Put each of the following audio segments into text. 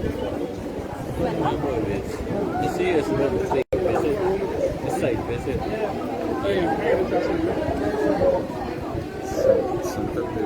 The CS will take visit. The site visit. Santa Fe.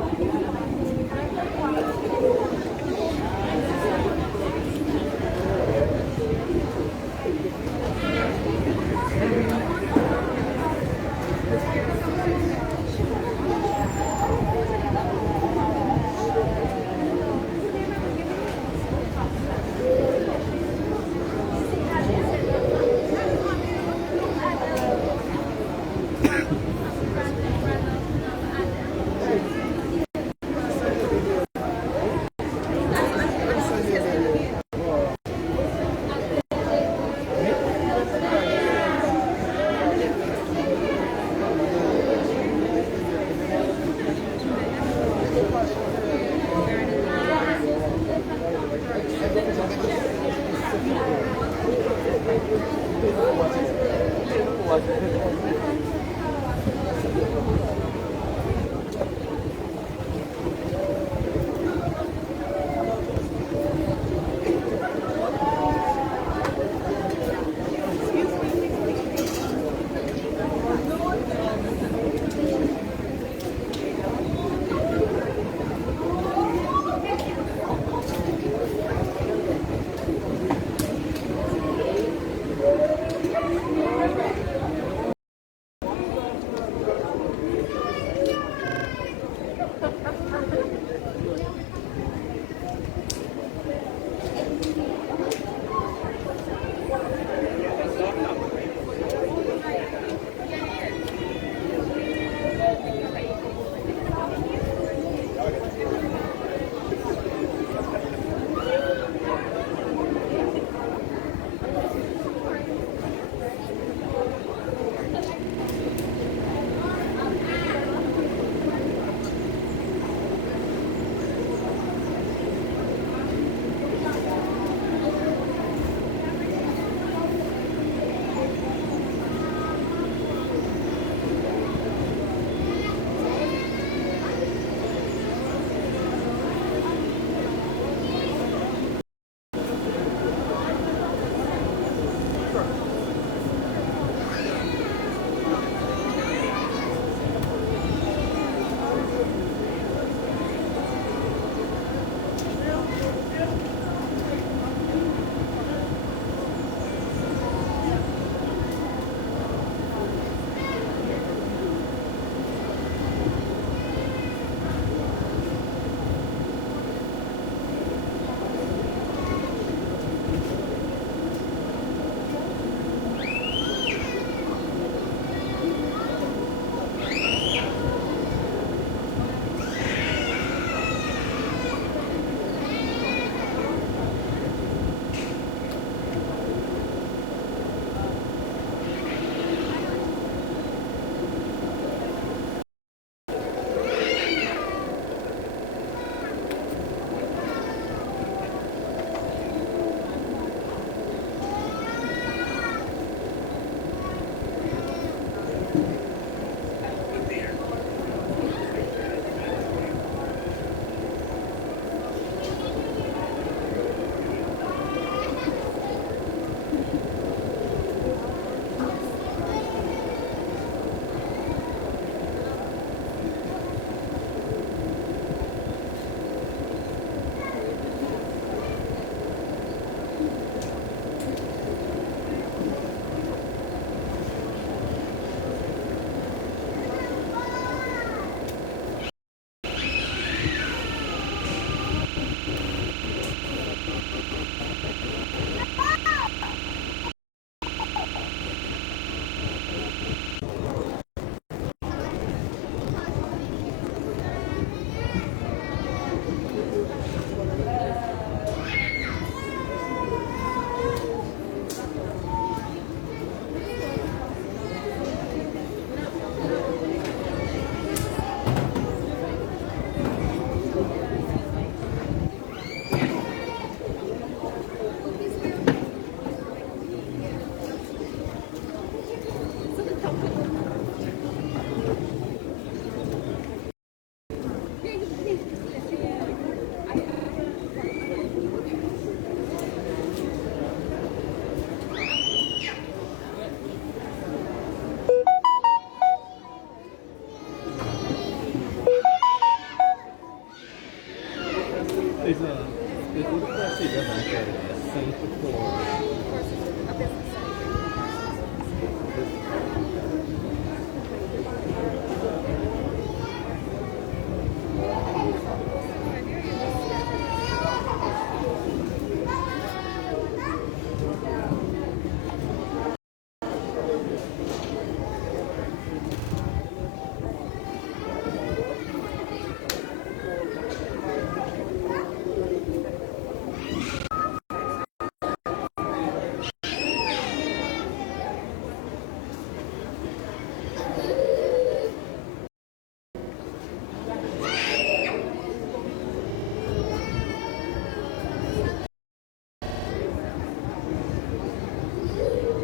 It looks actually doesn't say center for.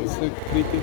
It's creepy.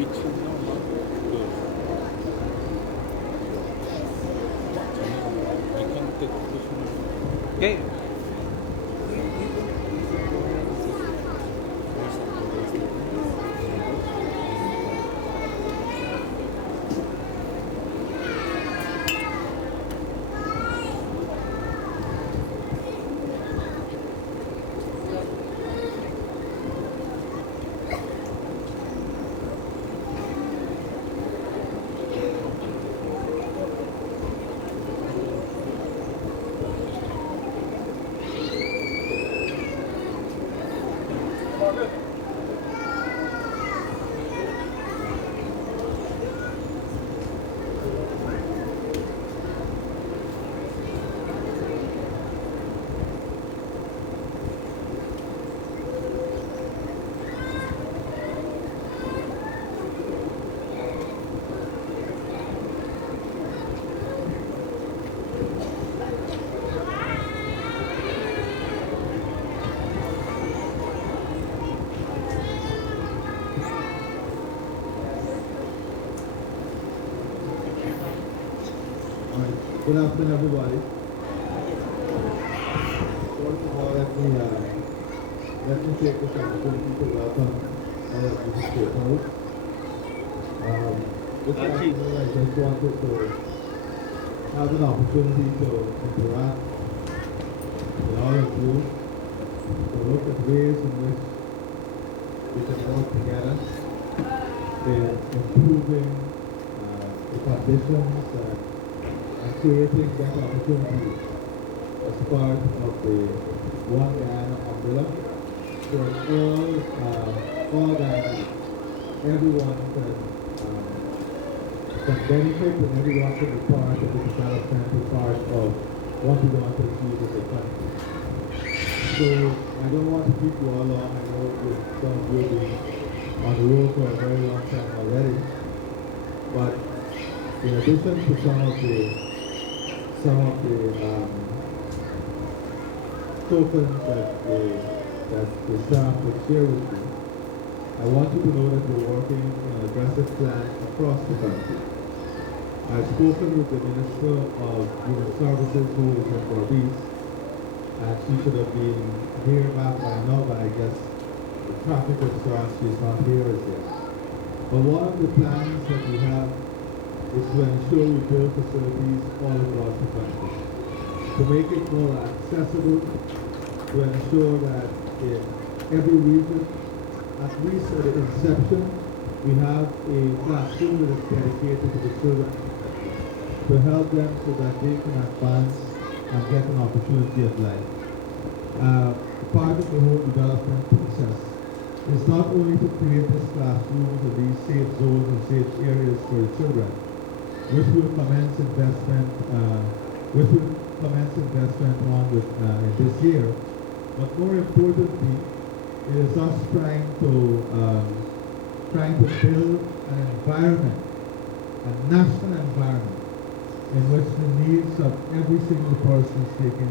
which is now not good. I can take this. Okay. Good afternoon, everybody. First of all, let me take this opportunity to welcome all of you to State House. This afternoon, I just wanted to have an opportunity to interact with all of you, to look at ways in which we can work together in improving the conditions and creating better opportunities as part of the One Guyana umbrella for all Guyanese. Everyone can benefit and everyone can be part of the development, be part of what we want to achieve as a country. So I don't want to keep you all long. I know some of you have been on the road for a very long time already. But in addition to some of the tokens that the staff would share with you, I want you to know that we're working on an aggressive plan across the country. I've spoken with the Minister of Human Services, who is in Barbados, and she should have been here back by now, but I guess the traffic and so on, she's not here as yet. But one of the plans that we have is to ensure we build facilities all across the country, to make it more accessible, to ensure that in every region, at least at the inception, we have a classroom that is dedicated to the children, to help them so that they can advance and get an opportunity at life. Part of the whole development process is not only to create these classrooms and these safe zones and safe areas for the children, which will commence investment on with this year. But more importantly, it is us trying to build an environment, a national environment, in which the needs of every single person is taken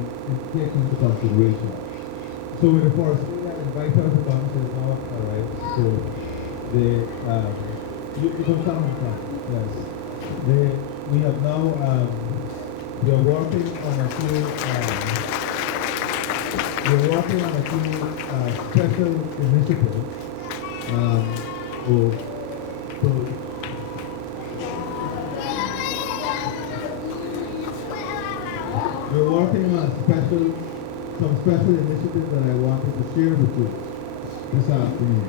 into consideration. So with the first thing I invite her to come, she's now arrived. So you can come and come, yes. We have now, we are working on a few special initiatives. We're working on some special initiatives that I wanted to share with you this afternoon.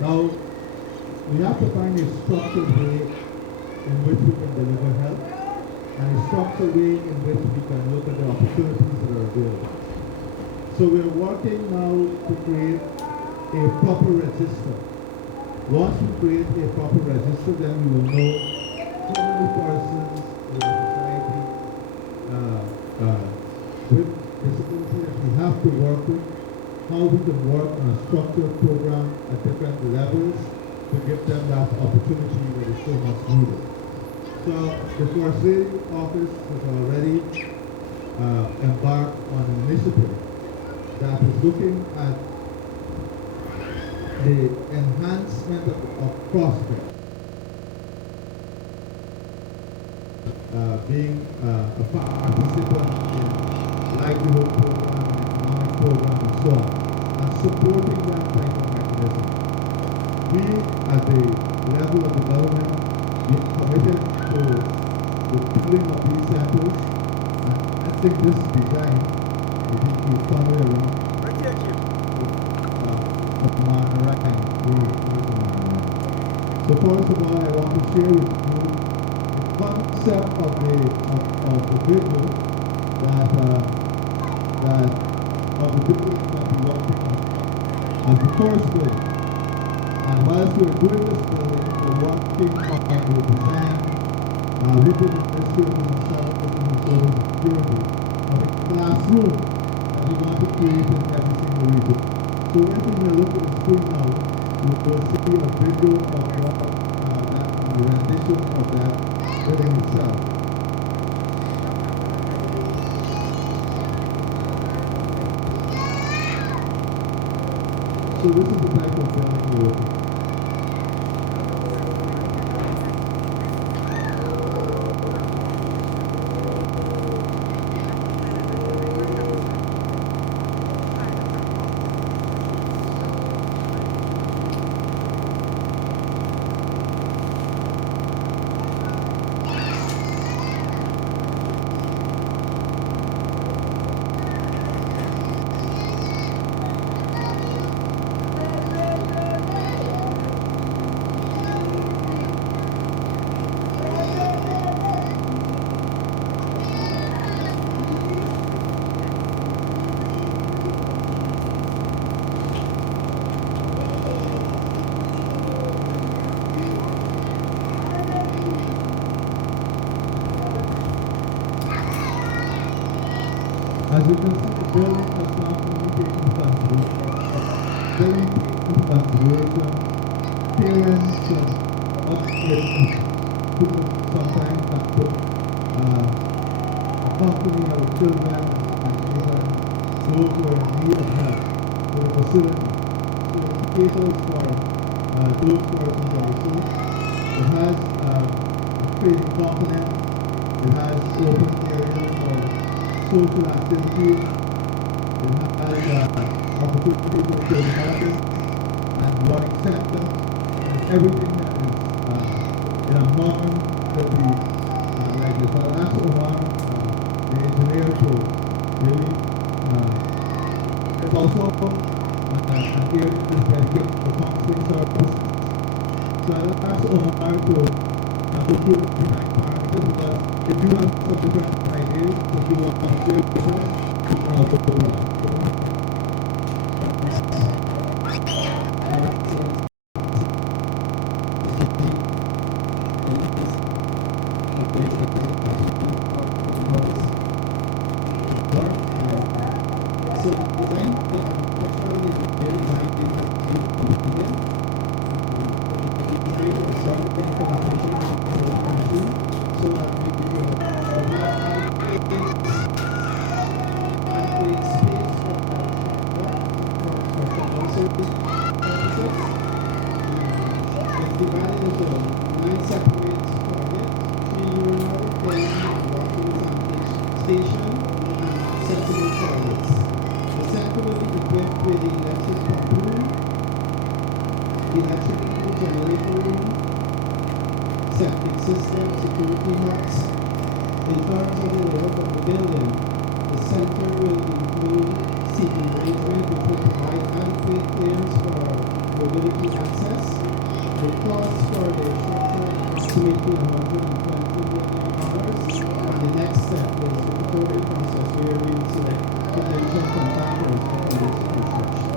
Now, we have to find a structured way in which we can deliver help, and a structured way in which we can look at the opportunities that are available. So we're working now to create a proper register. Once we create a proper register, then we will know how many persons in the society with disability that we have to work with, how we can work on a structured program at different levels to give them that opportunity that is so much needed. So the First Lady Office has already embarked on an initiative that is looking at the enhancement of prospect, being a participant in livelihood program, economic program, and so on, and supporting that type of mechanism. We, at the level of the government, we are committed to the building of these centers, and I think this design, if you somewhere around, so first of all, I want to share with you the concept of the video that of the building that we're working on as the first building. And whilst we're doing this building, we're working on the design with the Ministry of Business Services and Social Security of a classroom that we want to create in every single region. So if we will look at the screen now, you will see a video of what a rendition of that building itself. So this is the type of building you're looking at. As you can see, the building has not only taken into consideration parents of kids who sometimes have to accompany our children and even those who are in need of help to the facility. So it caters for those persons also. It has a training component. It has open areas for social activities. It has opportunity for children and learning center. And everything that is in a modern will be like this. But that's Omar, the engineer, to really. It's also an area that is dedicated to counseling services. So I'll ask Omar to go through the design parameters, because if you have some different ideas that you want to share with us, you can also do that. So design, actually, very design so that we will have adequate space for social service purposes. It's divided into 9 separate toilets, 3 urinal, 10 washing station, and accessible toilets. The center will be equipped with the electric pump room, electrical generator room, septic system, security huts. In terms of the layout of the building, the center will include seating arrangement which will provide adequate clearance for mobility access. The cost for the structure is approximately $120 million, and the next step is the procurement process where we will select potential contractors for this construction.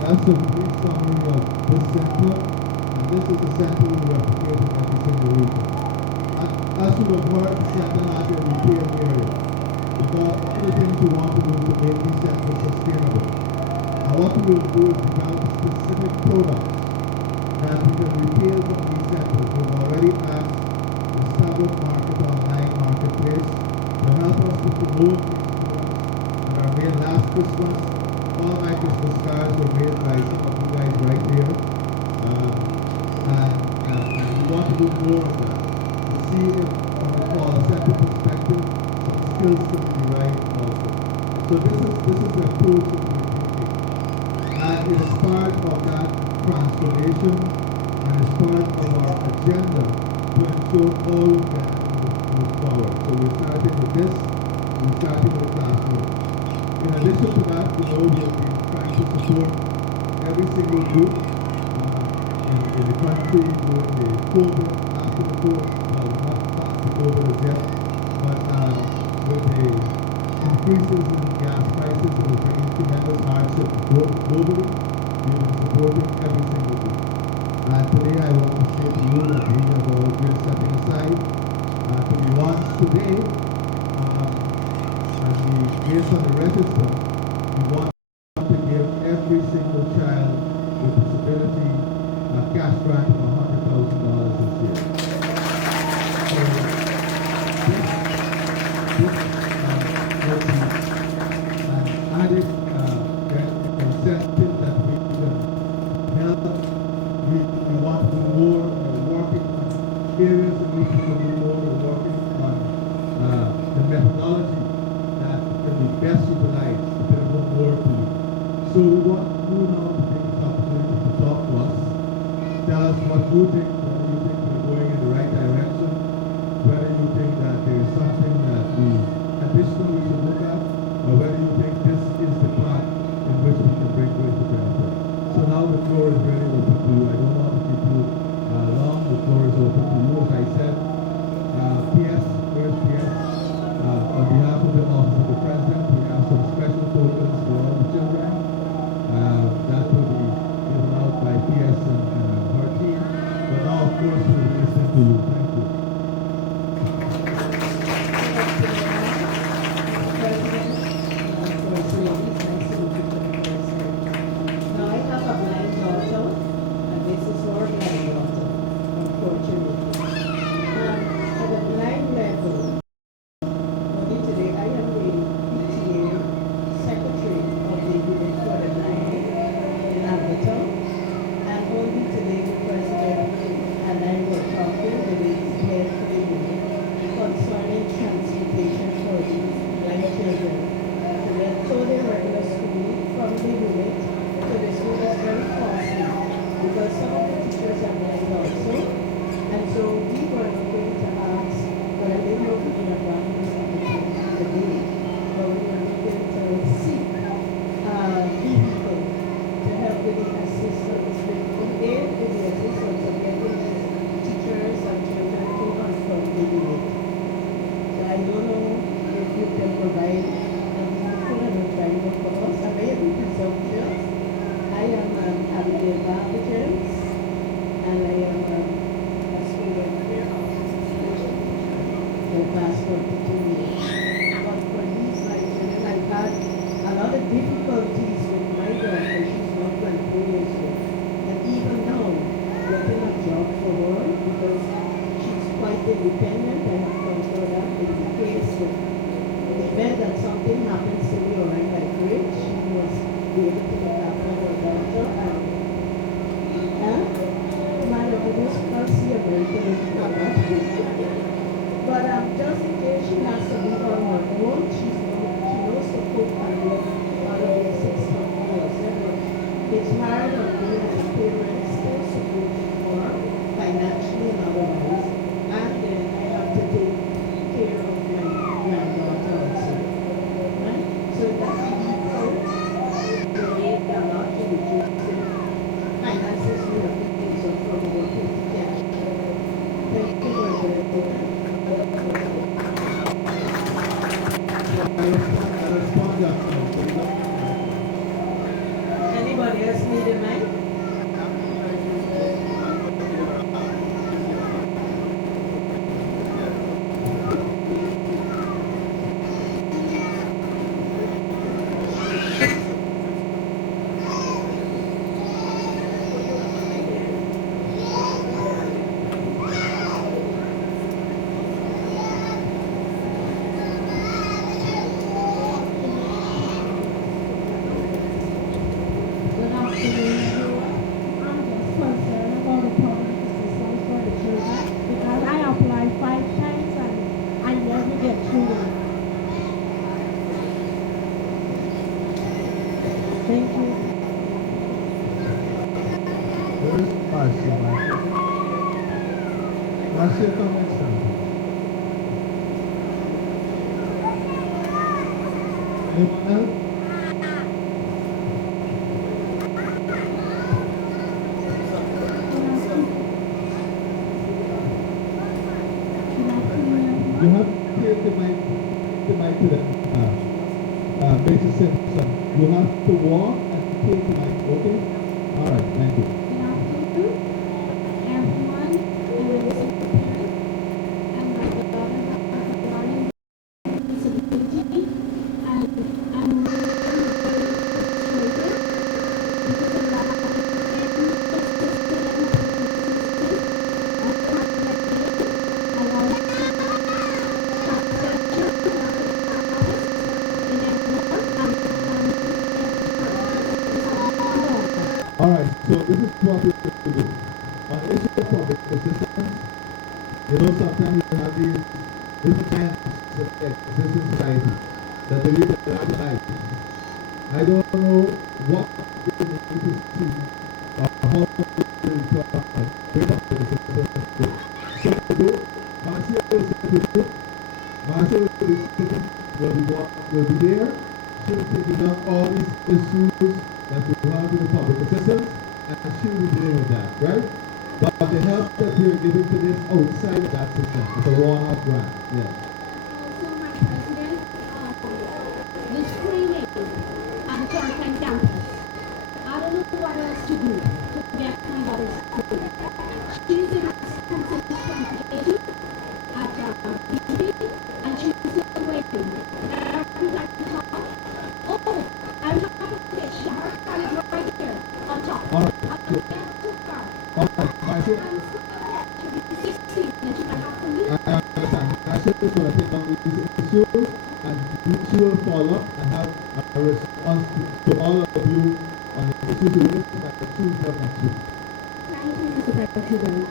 That's a brief summary of this center, and this is the center we replicate in every single region. As you have heard, the center has a retail area, because one of the things we want to do is to make these centers sustainable. And what we will do is develop specific products that we can retail from these centers. We've already asked the established market online marketplace to help us to promote these products that are made last Christmas, more of that to see if, from a call center perspective, some skills can be derived also. So this is the approach that we're taking. And it is part of that transformation and is part of our agenda to ensure all of that moves forward. So we're starting with this, we're starting with the classroom. In addition to that, we have been trying to support every single group in the country during the COVID, after the COVID, well, not past the COVID as yet, but with the increases in gas prices, it was bringing tremendous hardship globally. We've been supporting every single group. And today I want to say to you that we have all been setting aside to be launched today, and based on the register, we want to give every single child with disability a cash grant of $100,000 this year. So this will be an added incentive that we can help. We want to do more. We're working on areas in which we can do more. We're working on the methodology that can be best utilized to deliver more to you. So we want you now to take this opportunity to talk to us. Tell us what you think, whether you think we're going in the right direction, whether you think that there is something that we additional we should look at, or whether you think this is the path in which we can bring greater benefit. So now the floor is very open to you. I don't want to keep you long. The floor is open to you. As I said, PS, where's PS? On behalf of the Office of the President, we have some special tokens for all the children. That will be given out by PS and her team. But now, of course, we'll be listening to you. Thank you. Now I have a blind daughter, and this is her blind daughter, unfortunately. At the blind level, only today I am the PTA secretary of the unit for the blind in Alberton, and only today the president and I were talking with the head for the unit concerning transportation for these blind children to get to the regular school from the unit to the school is very costly because some of the teachers are blind also, and so we were not going to ask, but I didn't know if we could have today, but we were looking to seek vehicle to help with the assistance, with aid with the assistance of getting these teachers and children to and from the unit. So I don't know if you can provide a vehicle and a driver for us. I'm very presumptuous. I am Abigail Barbagens, and I am a student here for the past 42 years. But for these children, I've had a lot of difficulties with my daughter. She's 1.4 years old. And even now, getting a job for her because she's quite independent. I have controlled that in the case of in the event that something happens to me or I like rich, she was able to look after her daughter. Madam, I just can't see a very good but just in case she has to be on her own, she knows to cook and live out of the system for herself. But it's hard on me as a parent still support her financially and otherwise. And then I have to take care of my granddaughter also. Right? So that's the Where's Marcia? Marcia, come and stand. Anyone else? You have to take the mic to them. Mrs. Simpson, you have to walk and take the mic, okay? All right, thank you. Good afternoon, everyone, and my secretary, and my daughter has a learning disability, and I'm really frustrated because of lack of All right, so this is what we're going to do. On issue of public assistance, you know, sometimes you have these little giants that exist in society that believe that they have lives. I don't know what they need to see or how they bring up the assistance to. So to do, Marcia will sit with you. Marcia will be sitting, will be there. She will take down all these issues that we have in the public assistance, and she will be dealing with that, right? But the help that we are giving to this outside of that system is a one-off grant, yes. Also, my president, the screening at the Turkey campus. I don't know what else to do to get my daughter school. She's in school since 2018 at BC, and she's still waiting. Every time we talk, oh, I'm not okay. Her car is right here on top. All right. I'm going to get too far. All right, Marcia. I'm scared. She'll be 16 and she might have to leave. I understand. Marcia is going to take on these issues, and she will follow up and have a response to all of you on the issues related by Tuesday of next week. Thank you, Mr. President.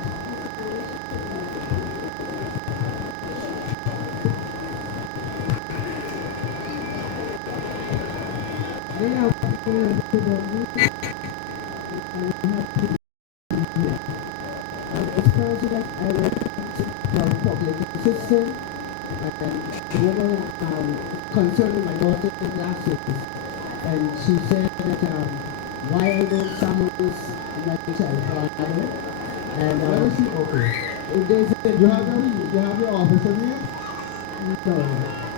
Good afternoon, everybody. I'm happy to be here. As president, I went for public assistance, and the woman concerned with my daughter's glasses, and she said that why I don't summons my child father, and Let me see, okay. there's a You have your officer here? no,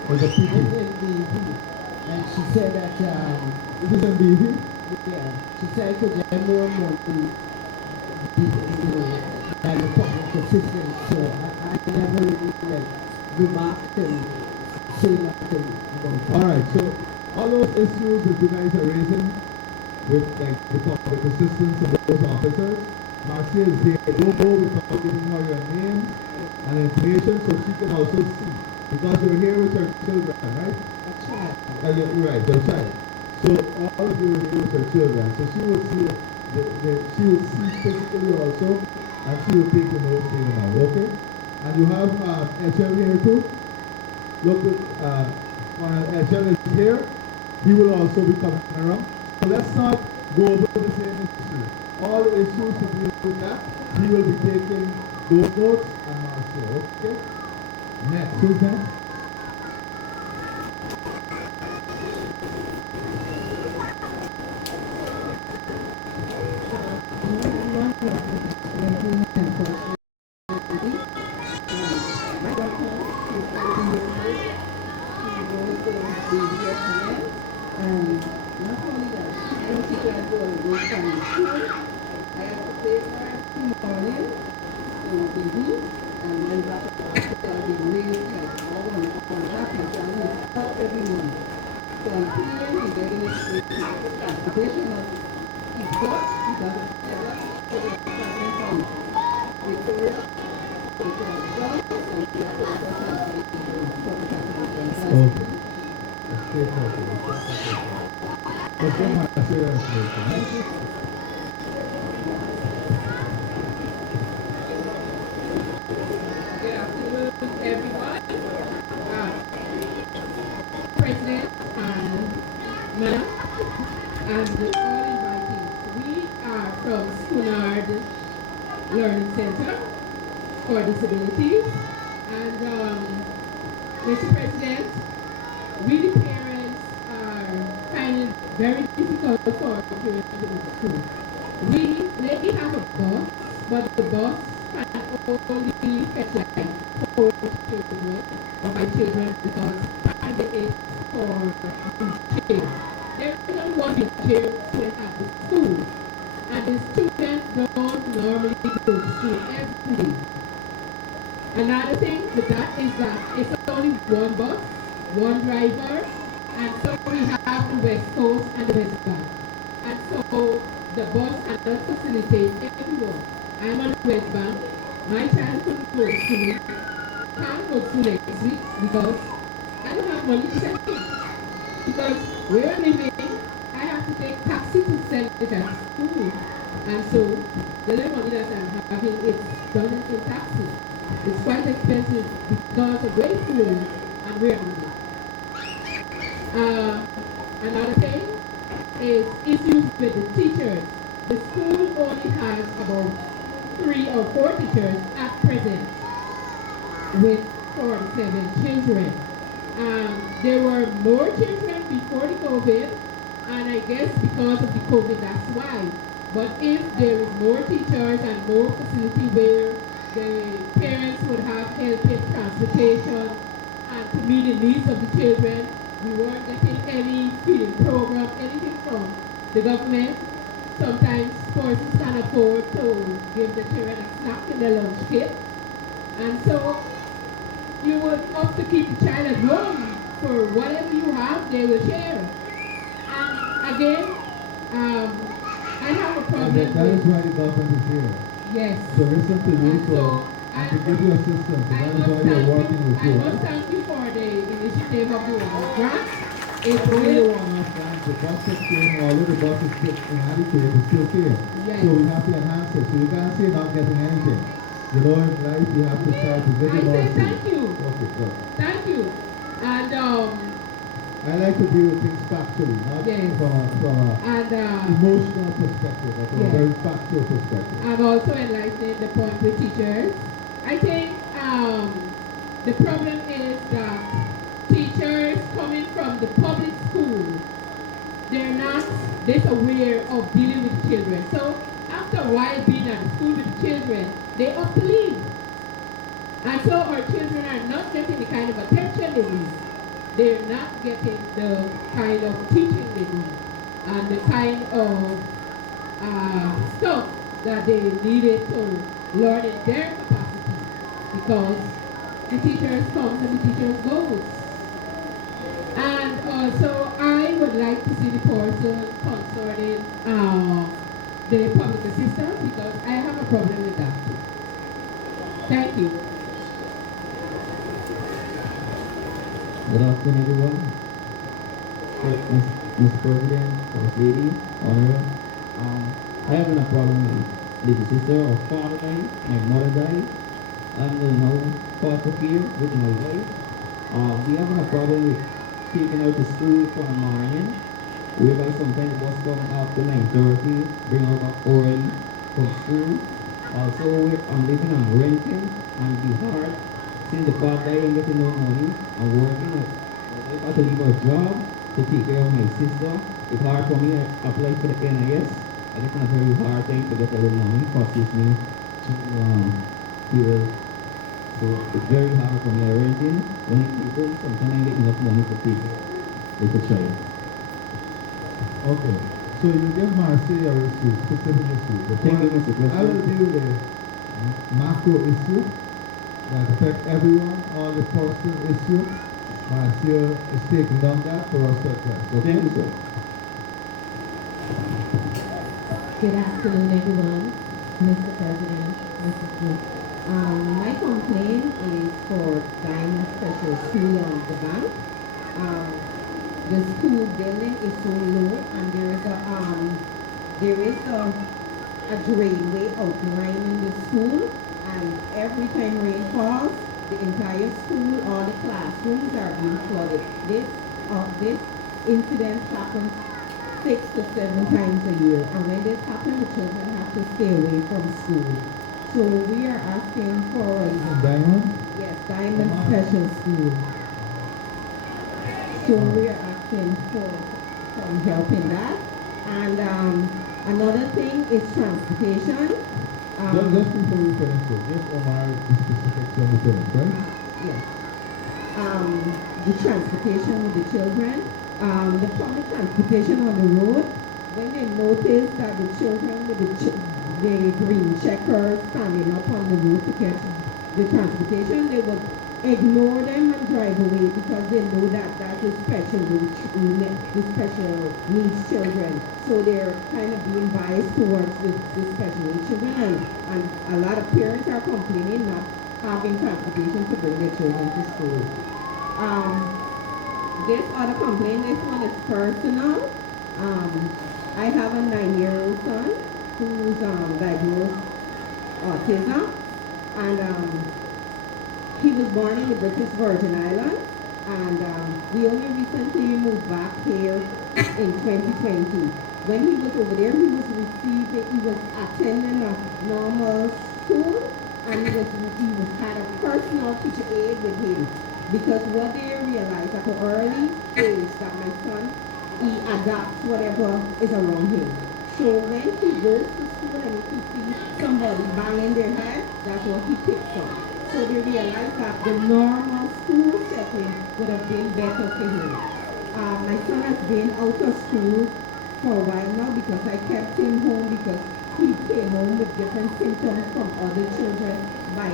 Or the it's PD? in the and she said that This is in BV? yeah, she said I could get more money, than the public assistance. So I never really remarked and say nothing about it. All right, so all those issues that you guys are raising with like the public assistance of those officers, Marcia is here. Don't go without giving her your names and information so she can also see. Because you're here with her children, right? That's right. You're right, your child. So all of you are here with her children. So she will see she will see physically also, and she will take the notes later on, okay? And you have HL here too. Look, when HL is here, he will also be coming around. So let's not go over the same issue. All the issues to deal with that, he will be taking those notes and Marcia, okay? Next, who's next? And not only that, I don't think I go and go from school. I have to take her every morning to BB and then back after the late like hour and a half and I will stop every morning. So I'm feeling getting it straight to transportation of his boss, he doesn't tell us, so it's starting from Victoria, to the John, and we have to go to public transportation. Okay. Let's take her. Let's get Marcia information, right? Good afternoon, everyone. President and Madam, and all invitees. We are from Schooner Ward Learning Center for Disabilities. And Mr. President, we the parents are finding it very difficult for our children to go to school. We maybe have a bus, but the bus can only fetch like 4 children or 5 children because private is for wheelchair. There is only one wheelchair student at the school, and the students don't normally go to school every day. Another thing with that is that it's only one bus, one driver, and so we have the West Coast and the West Bank. And so the bus cannot facilitate everyone. I'm on the West Bank. My child couldn't go to school, can't go to school next week because I don't have money to send him. Because where I'm living, I have to take taxi to send it at school. And so the little money that I'm having is done in taxi. It's quite expensive because of great schools and where I'm living. Another thing is issues with the teachers. The school only has about 3 or 4 teachers at present with 47 children. There were more children before the COVID, and I guess because of the COVID, that's why. But if there is more teachers and more facility where the parents would have help in transportation and to meet the needs of the children, we weren't getting any feeding program, anything from the government. Sometimes persons can afford to give the children a snack in their lunch kit. And so you would have to keep the child at home for whatever you have, they will share. And again, I have a problem That is with, why the government is here. yes. So listen to you, And so and to give you assistance. So that is why we are working with I you. must thank you for the initiative of the grant. It's We really, don't want enough time. The buses came, although the bus is still inadequate, it's still here. Yes. So we have to enhance it. So you can't say not getting anything. You know, in life you have to try to get I more. say thank you. Okay, good. Thank you. And I like to deal with things factually, not Yes. from a and emotional perspective, but from Yes. a very factual perspective. I'm also enlightening the point with teachers. I think the problem is that teachers coming from the public school, they're not this aware of dealing with children. So after a while being at the school with the children, they opt to leave. And so our children are not getting the kind of attention they need. They're not getting the kind of teaching they need and the kind of stuff that they needed to learn in their capacity because the teachers come and the teachers goes. And also I would like to see the person concerning the public assistance because I have a problem with that too. Thank you. Good afternoon, everyone. Mr. President, First Lady, Honorable. I have a problem with little sister or father died, my mother died. I'm now foster care with my wife. We have a problem with taking out to school for the morning, whereby sometimes the bus come after 9:30, bring her back early from school. Also, I'm living and renting and be hard. Since the father ain't getting no money, I'm working. I have to leave a job to take care of my sister. It's hard for me. I apply for the NIS. I get a very hard time to get a little money, costs me to fuel. So it's very hard for me. I renting. When I get home, sometimes I get enough money to take like a child. Okay. So you give Marcy your issue, specific issue. Thank you, Mr. President. I will deal with the macro issue that affect everyone, all the personal issue. Marcia is taking on that for us to address. Okay? Thank you, sir. Good afternoon, everyone. Mr. President, Mrs. Smith. My complaint is for Diamond Special School on the bank. The school building is so low, and there is a drainway outline in the school, and every time rain falls, the entire school, all the classrooms are being flooded. This incident happens 6 to 7 times a year, and when this happens, the children have have to stay away from school. So we are asking for, Diamond? yes, Diamond Special School. So we are asking for some help in that. And another thing is transportation. Just before we finish, so give Omar the specifics when we finish, right? Yes. The transportation with the children, the public transportation on the road, when they notice that the children with the green checkers standing up on the road to catch the transportation, they would ignore them and drive away because they know that that is the special needs children. So they're kind of being biased towards the special needs children, and a lot of parents are complaining not having transportation to bring their children to school. This other complaint, this one is personal. I have a 9-year-old son who's diagnosed autism, and he was born in the British Virgin Islands, and we only recently moved back here in 2020. When he was over there, he was attending a normal school, and he had a personal teacher aide with him. Because what they realized at an early age that my son, he adapts whatever is around him. So when he goes to school and he sees somebody banging their head, that's what he picks up. So they realized that the normal school setting would have been better for him. My son has been out of school for a while now because I kept him home because he came home with different symptoms from other children by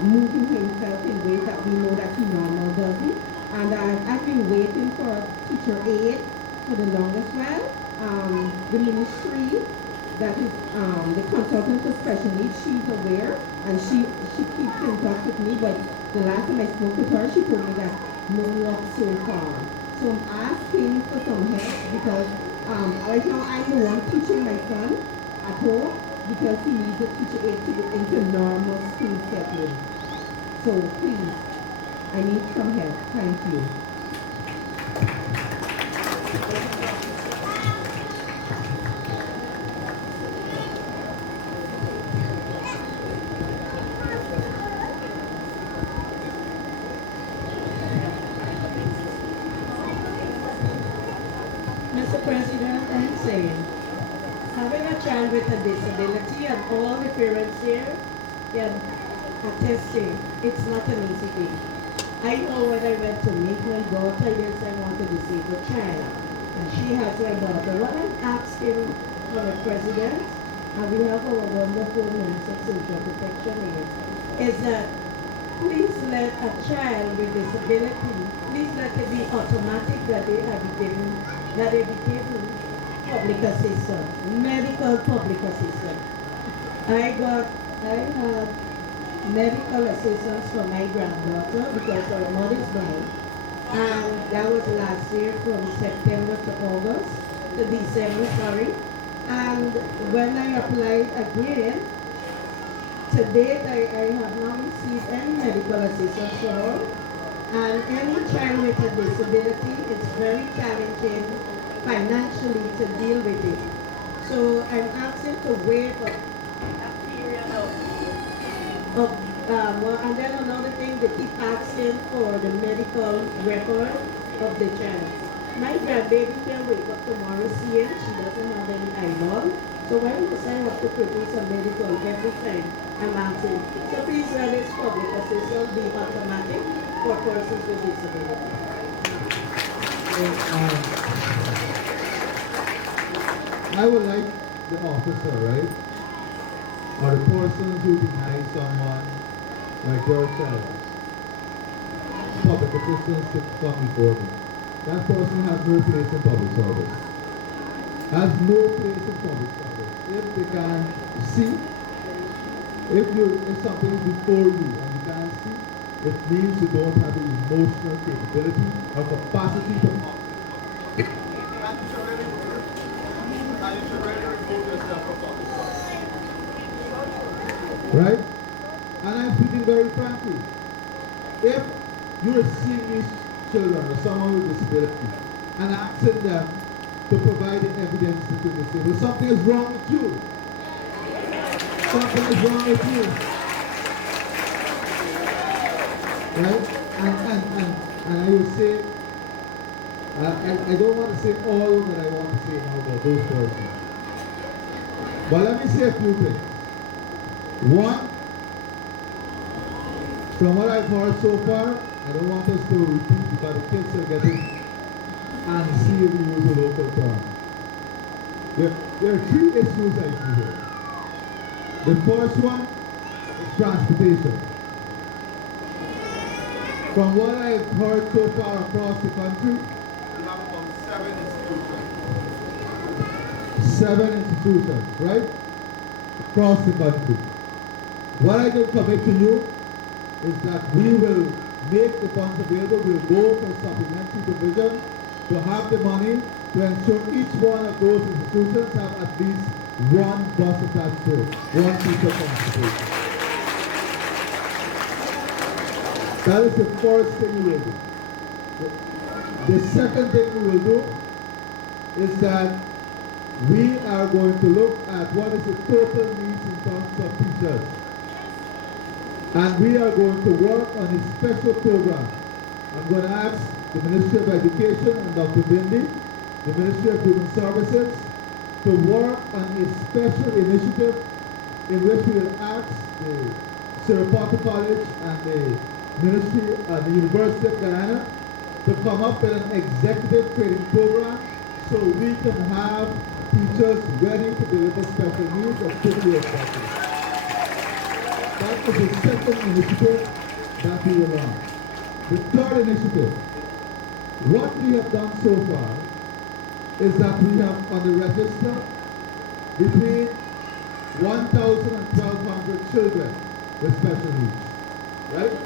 moving himself in ways that we know that he normally doesn't. And I've been waiting for a teacher aide for the longest while. The ministry, that is the consultant for special needs, she's aware and she keeps in touch with me, but the last time I spoke with her, she told me that no luck so far. So I'm asking for some help because right now I'm the one teaching my son at home because he needs a teacher aide to get into normal school setting. So please, I need some help. Thank you. Mr. President, I'm saying, having a child with a disability and all the parents here can attest to it's not an easy thing. I know when I went to meet my daughter, yes, I want a disabled child, and she has her daughter. What I'm asking for the president, and we have our wonderful Minister of Social Protection here, is that please let a child with disability, please let it be automatic that they be given public assistance, medical public assistance. I had medical assistance for my granddaughter because her mother is blind, and that was last year from September to August, to December, sorry. And when I applied again, to date, I have not received any medical assistance for her. And any child with a disability, it's very challenging financially to deal with it. So I'm asking to waive that period and then another thing, they keep asking for the medical record of the child. My grandbaby can wake up tomorrow seeing she doesn't have any eyeball. So why must I have to produce a medical every time I'm asking? So please let this public assistance be automatic for persons with disabilities. I would like the officer, right? Or the persons who deny someone like your child public assistance should come before me. That person has no place in public service. Has no place in public service. If they can see, if something is before you and you can't see, it means you don't have the emotional capability or capacity to right? And I'm speaking very frankly. If you are seeing these children or someone with disability and asking them to provide the evidence that you're disabled, something is wrong with you. Something is wrong with you. Right? And I will say, I don't want to say all that I want to say now about those persons. But let me say a few things. One, from what I've heard so far, I don't want us to repeat because the kids are getting antsy if you use a local term. There are three issues I see here. The first one is transportation. From what I've heard so far across the country, we have about 7 institutions. 7 institutions, right? Across the country. What I can commit to you is that we will make the funds available. We'll go for supplementary provision to have the money to ensure each one of those institutions have at least one bus attached to it, one teacher transportation. That is the first thing we will do. The second thing we will do is that we are going to look at what is the total needs in terms of teachers. And we are going to work on a special program. I'm going to ask the Ministry of Education and Dr. Bindi, the Ministry of Human Services, to work on a special initiative in which we will ask the Siripata College and the Ministry and the University of Guyana to come up with an executive training program so we can have teachers ready to deliver special needs as quickly as possible. That is the second initiative that we will launch. The third initiative, what we have done so far is that we have on the register between 1,000 and 1,200 children with special needs, right?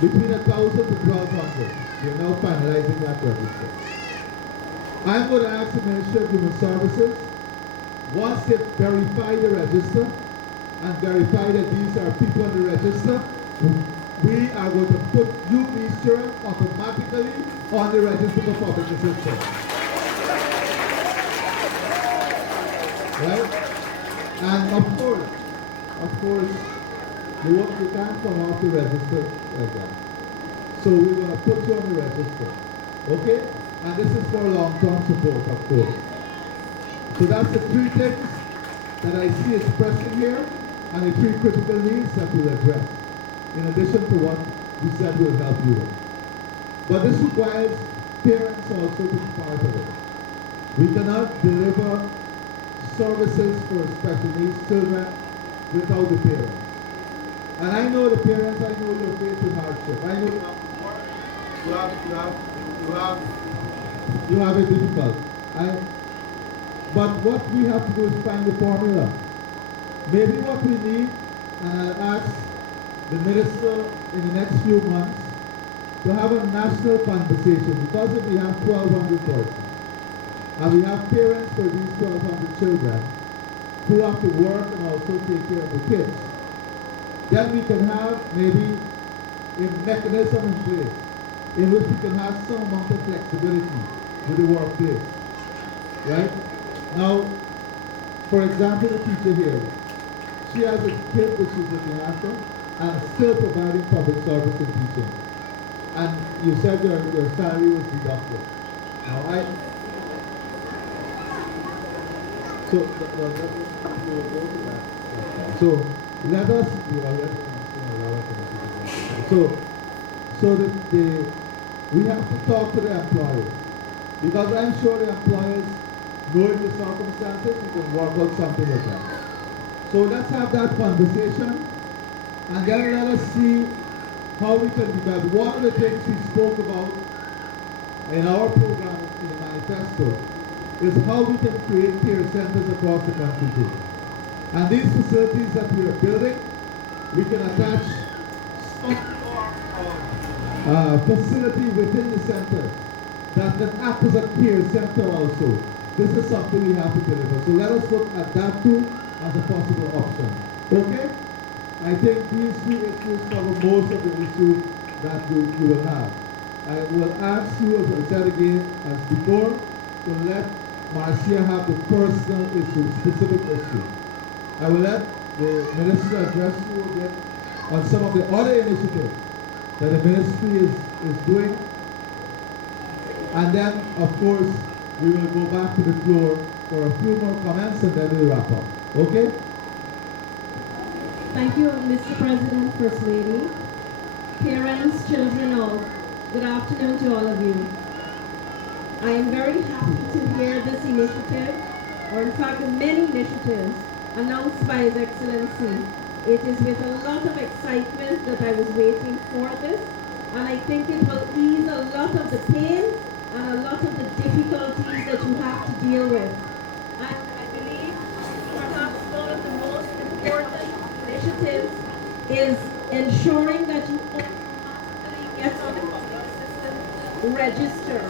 Between 1,000 to 1,200. We are now finalizing that register. I'm going to ask the Ministry of Human Services, once they verify the register and verify that these are people on the register, we are going to put you, these children, automatically on the register for public assistance. Right? And of course, you can't come off the register like that. So we're going to put you on the register. Okay? And this is for long-term support, of course. So that's the 3 things that I see as pressing here and the 3 critical needs that we'll address, in addition to what we said will help you with. But this requires parents also to be part of it. We cannot deliver services for special needs children without the parents. And I know the parents, I know you're faced with hardship. I know you have it difficult. But what we have to do is find the formula. Maybe what we need, and I'll ask the minister in the next few months to have a national conversation, because if we have 1,200 persons, and we have parents for these 1,200 children who have to work and also take care of the kids, then we can have maybe a mechanism in place in which we can have some amount of flexibility with the workplace, right? Now, for example, the teacher here, she has a kid that she's looking after and still providing public service in teaching. And you said your salary was deducted. Now so let us we have to talk to the employers, because I'm sure the employers, knowing the circumstances, we can work out something with them. So let's have that conversation, and then let us see how we can do that. One of the things we spoke about in our program in the manifesto is how we can create care centers across the country too. And these facilities that we are building, we can attach some facility within the center that can act as a care center also. This is something we have to deliver. So let us look at that too as a possible option. Okay? I think these 3 issues cover most of the issues that you will have. I will ask you, as I said again, as before, to let Marcia have the personal issue, specific issue. I will let the minister address you again on some of the other initiatives that the ministry is doing. And then, of course, we will go back to the floor for a few more comments and then we'll wrap up. Okay? Thank you, Mr. President, First Lady, parents, children all. Good afternoon to all of you. I am very happy to hear this initiative, or in fact the many initiatives announced by His Excellency. It is with a lot of excitement that I was waiting for this, and I think it will ease a lot of the pain and a lot of the difficulties that you have to deal with. And I believe perhaps one of the most important initiatives is ensuring that you automatically get on the public assistance register,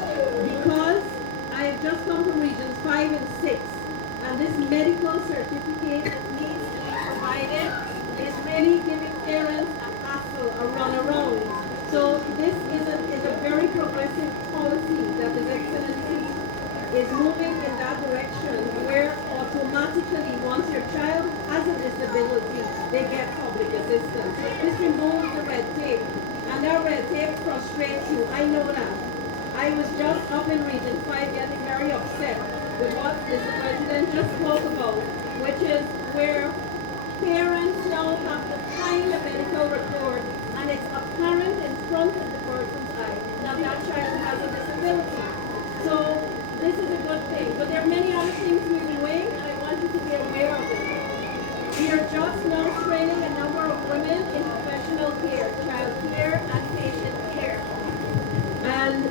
because I have just come from regions 5 and 6, and this medical certificate that needs to be provided is really giving parents a hassle, a runaround. So this is a very progressive policy that His Excellency is moving in that direction, where automatically once your child has a disability, they get public assistance. This removes the red tape, and that red tape frustrates you. I know that. I was just up in Region 5 getting very upset with what Mr. President just spoke about, which is where parents now have to find a medical report and it's apparent in front of the person's eye that that child has a disability. So this is a good thing, but there are many other things we're doing, and I want you to be aware of it. We are just now training a number of women in professional care, child care, and patient care. And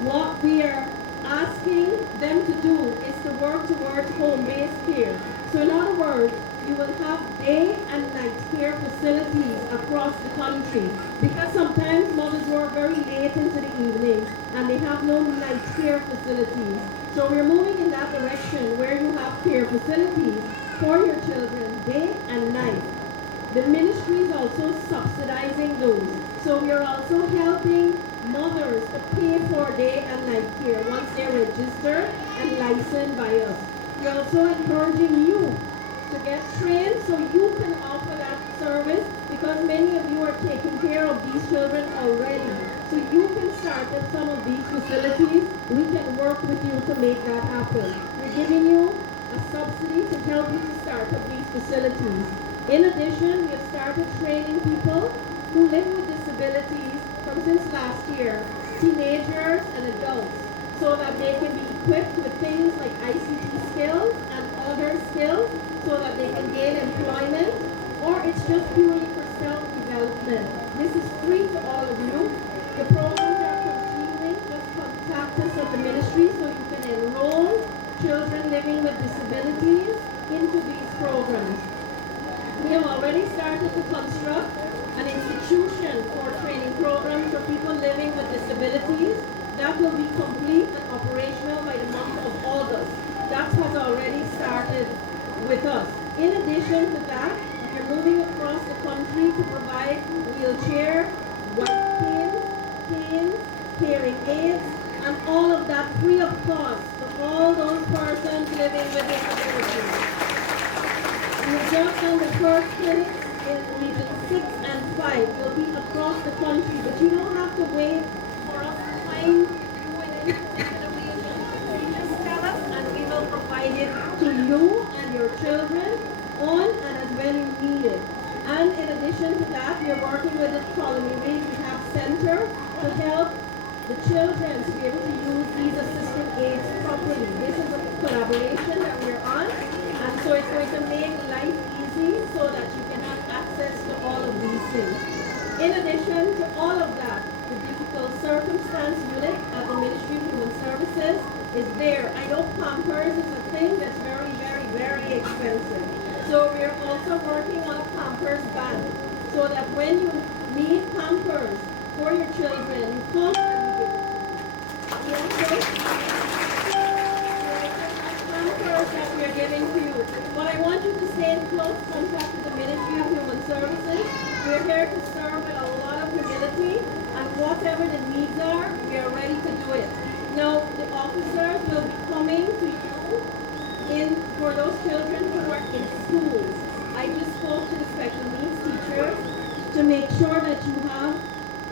what we are asking them to do is to work towards home-based care. So in other words, you will have day and night care facilities across the country, because sometimes mothers work very late into the evening and they have no night care facilities. So we're moving in that direction where you have care facilities for your children day and night. The ministry is also subsidizing those. So we are also helping mothers to pay for day and night care once they're registered and licensed by us. We're also encouraging you to get trained so you can offer that service, because many of you are taking care of these children already. So you can start at some of these facilities. We can work with you to make that happen. We're giving you a subsidy to help you to start up these facilities. In addition, we have started training people who live with disabilities from since last year, teenagers and adults, so that they can be equipped with things like ICT skills and other skills so that they can gain employment, or it's just purely for self-development. This is free to all of you. The programs are continuing. Just contact us at the ministry so you can enroll children living with disabilities into these programs. We have already started to construct an institution for training programs for people living with disabilities. That will be complete and operational by the month of August. That has already started with us. In addition to that, we are moving across the country to provide wheelchair, white canes, hearing aids, and all of that free of cost to all those persons living with disabilities. We've just done the first clinics in Region 6 and 5. We'll be across the country, but you don't have to wait for us to find you in any particular region. You just tell us and we will provide it to you and your children on and as when you need it. And in addition to that, we are working with the Colony Rehab Center to help the children to be able to use these assistive aids properly. This is a collaboration that we're on, and so it's going to make life easy so that you can have access to all of these things. In addition to all of that, the difficult circumstance unit at the Ministry of Human Services is there. I know Pampers is a thing that's very, very, very expensive. So we are also working on a Pampers ban, so that when you need Pampers for your children, you come and you give it. We also Pampers that we are giving to you. But I want you to stay in close contact with the Ministry of Human Services. We're here to serve with a lot of humility, and whatever the needs are, we are ready to do it. Now, the officers will be coming to you for those children who are in schools. I just spoke sure that you have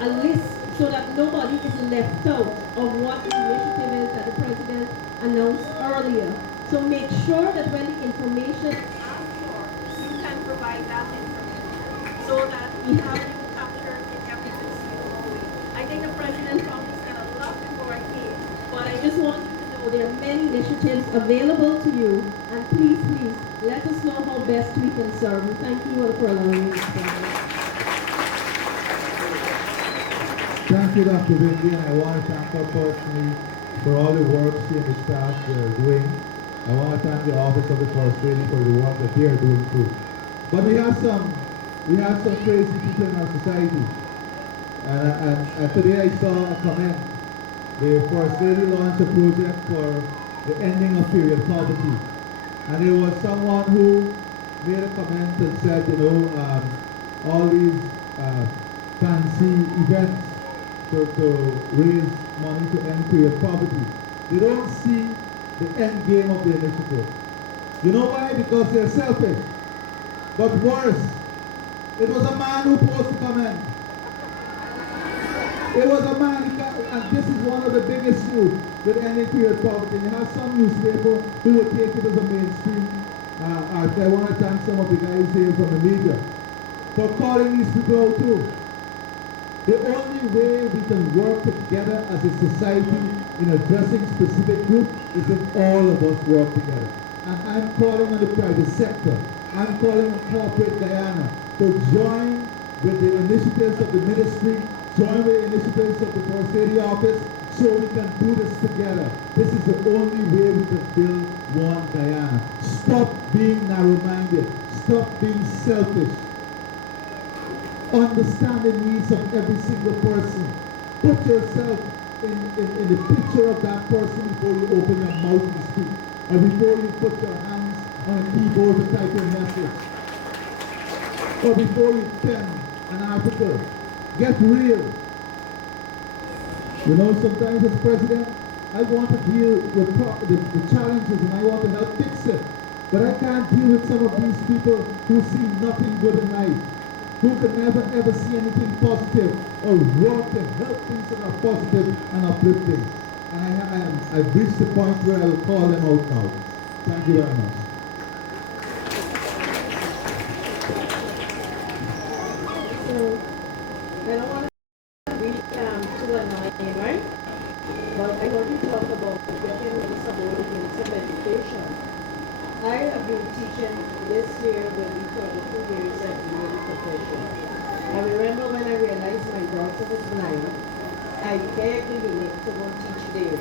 a list so that nobody is left out of what the initiative is that the president announced earlier. So make sure that when the information is asked for, you can provide that information so that we have you captured in every single way. I think the president probably said a lot before I came, but I just want you to know there are many initiatives available to you, and please, please, let us know how best we can serve you. Thank you all for allowing me to speak. Thank you, Dr. Windy, and I want to thank her personally for all the work she and the staff are doing. I want to thank the Office of the First Lady for the work that they are doing too. But we have some crazy people in our society. And today I saw a comment. The First Lady launched a project for the ending of period poverty. And there was someone who made a comment and said, all these fancy events to raise money to end period poverty. They don't see the end game of the initiative. You know why? Because they're selfish. But worse, it was a man who posed the comment. It was a man, and this is one of the big issues with ending period poverty. And you have some newspaper who will take it as a mainstream. I want to thank some of the guys here from the media for calling these people out too. The only way we can work together as a society in addressing specific groups is if all of us work together. And I'm calling on the private sector. I'm calling on corporate Guyana to join with the initiatives of the ministry, join with the initiatives of the First Lady Office, so we can do this together. This is the only way we can build one Guyana. Stop being narrow-minded. Stop being selfish. Understand the needs of every single person. Put yourself in the picture of that person before you open your mouth to speak, or before you put your hands on a keyboard to type a message, or before you pen an article. Get real. Sometimes as president, I want to deal with the challenges and I want to help fix it. But I can't deal with some of these people who see nothing good in life, who can never ever see anything positive or work to help things that are positive and uplifting. And I've reached the point where I will call them out now. Thank you very much. So, I don't want to be too annoying, right? But I want to talk about getting disabilities of education. I have been teaching this year will be 22 years at the profession. I remember when I realized my daughter was blind, I begged the unit to go teach there.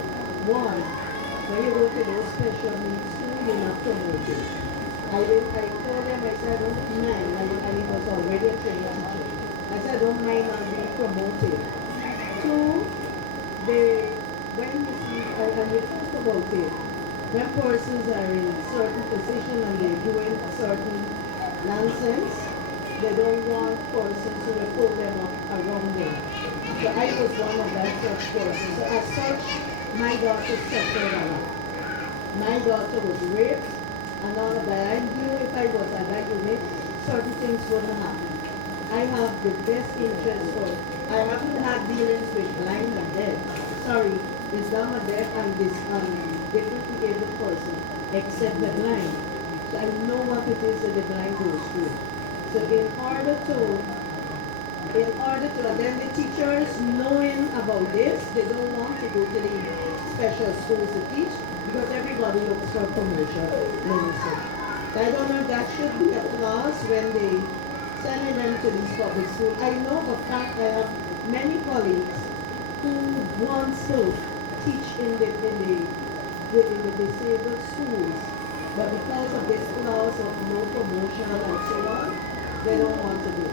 One, when you go to those special needs school, you're not promoted. I told them, I said, I don't mind, and it was already a trained teacher. I said, I don't mind not being promoted. Two, when you see, and we talk about it, when persons are in a certain position and they're doing a certain nonsense, they don't want persons who will pull them up around them. So I was one of that such persons. So as such, my daughter suffered a lot. My daughter was raped, and all of that. I knew if I was at that unit, certain things wouldn't happen. I have the best interest for, I haven't had dealings with blind and deaf. Sorry, it's dumb and deaf and this differently able person, except the blind. So I know what it is that the blind goes through. So in order to, and then the teachers knowing about this, they don't want to go to the special schools to teach because everybody looks for promotion. So I don't know if that should be a clause when they sending them to these public schools. I know for fact I have many colleagues who want to teach in the disabled schools, but because of this clause of no promotion and so on, they don't want to do it.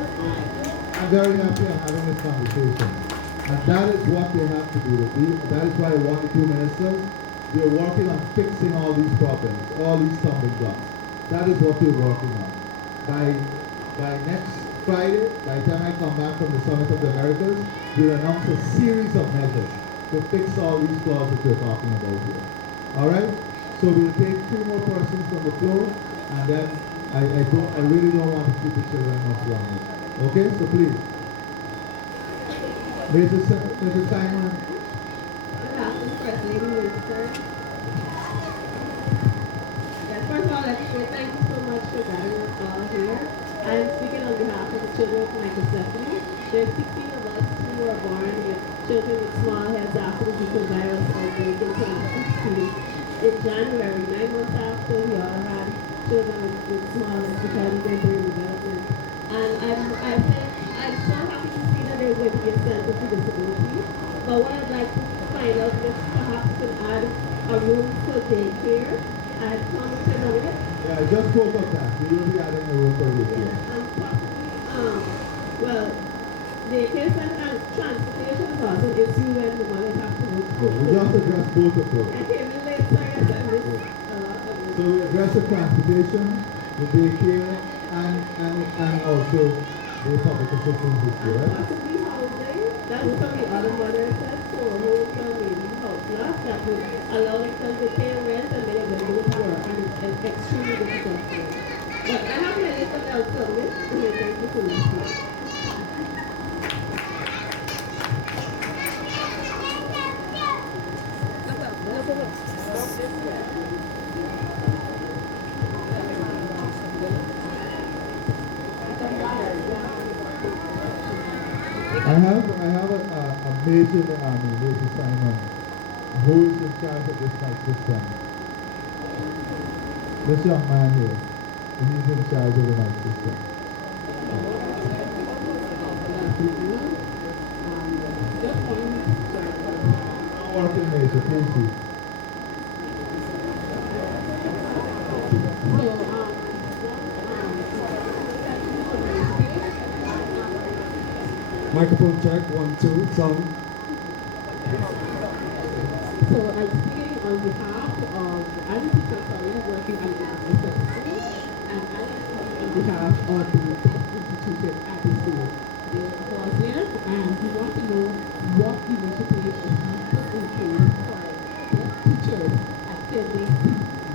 I'm very happy I'm having this conversation. And that is what they have to do. That is why I want the two ministers. They're working on fixing all these problems, all these stumbling blocks. That is what they're working on. By next Friday, by the time I come back from the Summit of the Americas, we'll announce a series of measures to fix all these flaws that we're talking about here. All right? So we'll take 2 more persons from the floor, and then I really don't want to keep the children much longer. Okay, so please. Mrs. Simon. Good afternoon, First Lady Winston. Yes, first of all, let me say thank you so much for gathering us all here. I'm speaking on behalf of the children of Michael Stephanie. There's 16 of us who were born with children with small heads after the Zika virus outbreak in 2016. In January, 9 months after, we all had children with small heads because of their brain development. And I'm so happy to see that there's going to be a center for disability. But what I'd like to find out is perhaps we could add a room for daycare and comment on it. Yeah, I just spoke of that. We will be adding a room for you here. And possibly, well, daycare and transportation is also an issue when the mothers have to work. We just address both of those. I came in late, so I guess I missed a lot of it. So we address the transportation, the daycare, and also the public assistance issue, right? Possibly housing, that was from the other mothers that for home or maybe house loss that would allow them to pay rent and then they go to work and it's extremely difficult for them. But I have my list of alternatives and I thank you for listening. I have a major in the army, Major Simon, who is in charge of this night system. This young man here, he's in charge of the night system. Working Major, please do. Microphone check, 1, 2, sound. So I'm speaking on behalf of I'm a teacher, sorry, working at the school, and I'm speaking on behalf of the best institution at the school. They are all there, and we want to know what initiative is being put in place for the teachers attending CPE.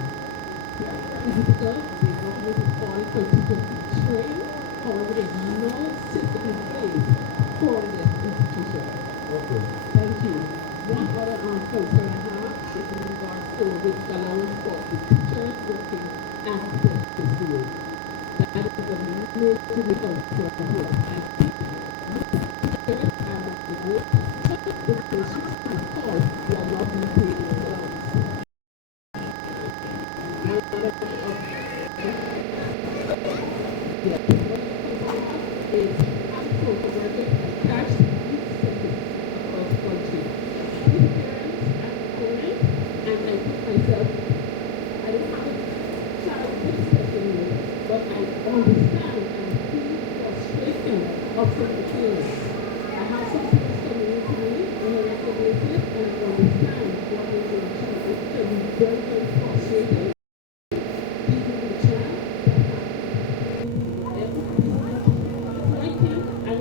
Is it because the government is calling for teachers to train, however, there's no system in place for this institution? Okay. Thank you. One other concern I have is in regards to which allowance for the teachers working at the school. That is a major concern here. And teachers are not the great the issues because they are not being paid in allowance. One other yes, one other concern is how social workers attach to each setting across the country. And I put myself, I don't have a child with special needs, but I understand and feel frustration of some parents. I have some parents coming in to me on a regular basis, and I understand what they're going through. It can be very, very frustrating. Dealing with a child pointing and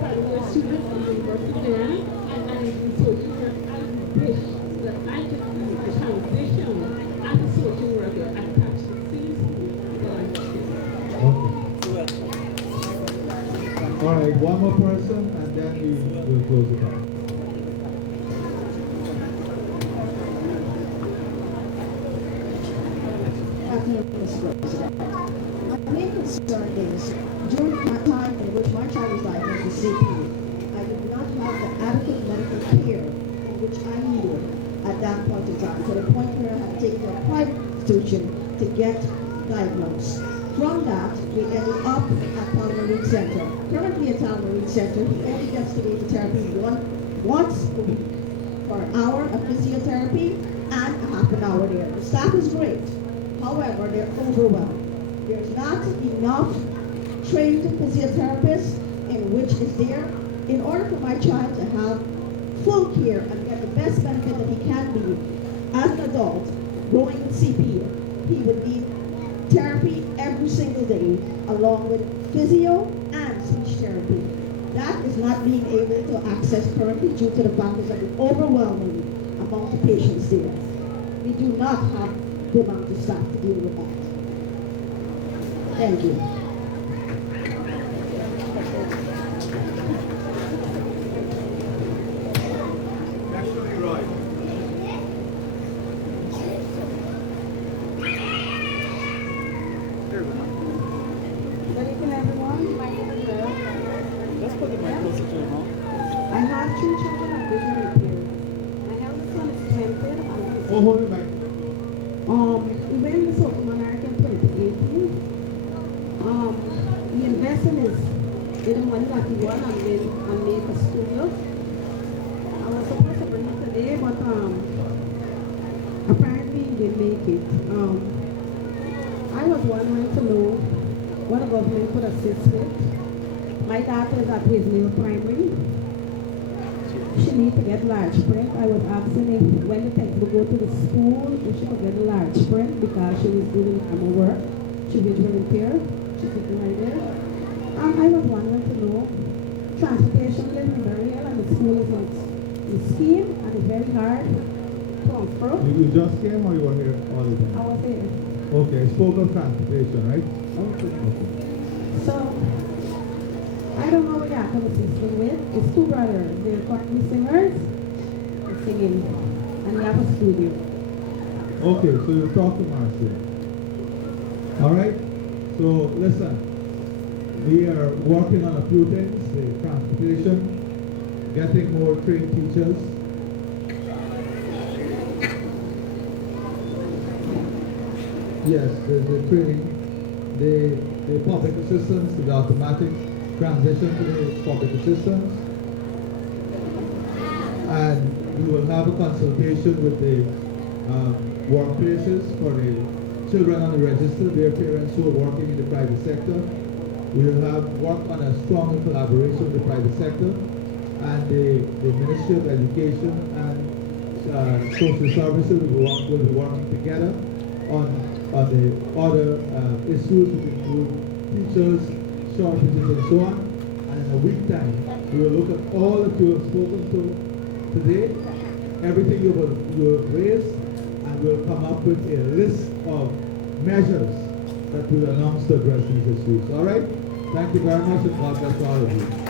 finding a student in the university there, and I social work, I wish that I could be the transition as a social worker attached to the same school that I work in. All right, one more person, and then we will close it out. Afternoon, Mr. President. My main concern is, during my time in which my child was diagnosed with CP, I did not have the adequate medical care in which I needed at that point in time, to the point where I had to take to a private institution to get diagnosed. From that, we ended up at Palmer Center. Currently at Palmer Center, he only gets to go to therapy once a week for an hour of physiotherapy and a half an hour there. The staff is great. However, they're overwhelmed. There's not enough trained physiotherapists in which is there. In order for my child to have full care and get the best benefit that he can be as an adult growing with CP, he would need therapy every single day along with physio and speech therapy. That is not being able to access currently due to the fact of the overwhelming amount of patients there. We do not have the amount of staff to deal with that. Thank you. Good evening, everyone. My name is Liv. Let's put the mic closer to your mouth. I have three children of vision impaired. My eldest son is 20 and Oh, hold it back. he went to South America in 2018. He invested in the money that he won and made a studio. I was supposed to bring it today, but apparently he didn't make it. I was wondering to know what the government could assist with. My daughter is at Hazelhill Primary. She needs to get large print. I was asking if when the textbook go to the school, if she could get a large print because she was doing camera work. She's visually impaired. She's sitting right there. I was wondering to know transportation is very ill and the school is not the scheme and it's very hard to transfer. You just came or you were here all the time? I was there. Okay, spoke of transportation, right? Okay. So, I don't know what y'all can assist me with. It's two brothers. They're currently singers. They're singing. And they have a studio. Okay, so you talk to Marcia. All right? So, listen. We are working on a few things. The transportation, getting more trained teachers. Yes, the training, the public assistance, the automatic transition to the public assistance. And we will have a consultation with the workplaces for the children on the register, their parents who are working in the private sector. We will have work on a stronger collaboration with the private sector and the Ministry of Education and Social Services will be working together on the other issues which include teachers, shortages and so on. And in a week time, we will look at all that you have spoken to today, everything you have raised, and we'll come up with a list of measures that we'll announce to address these issues. All right? Thank you very much and God bless all of you.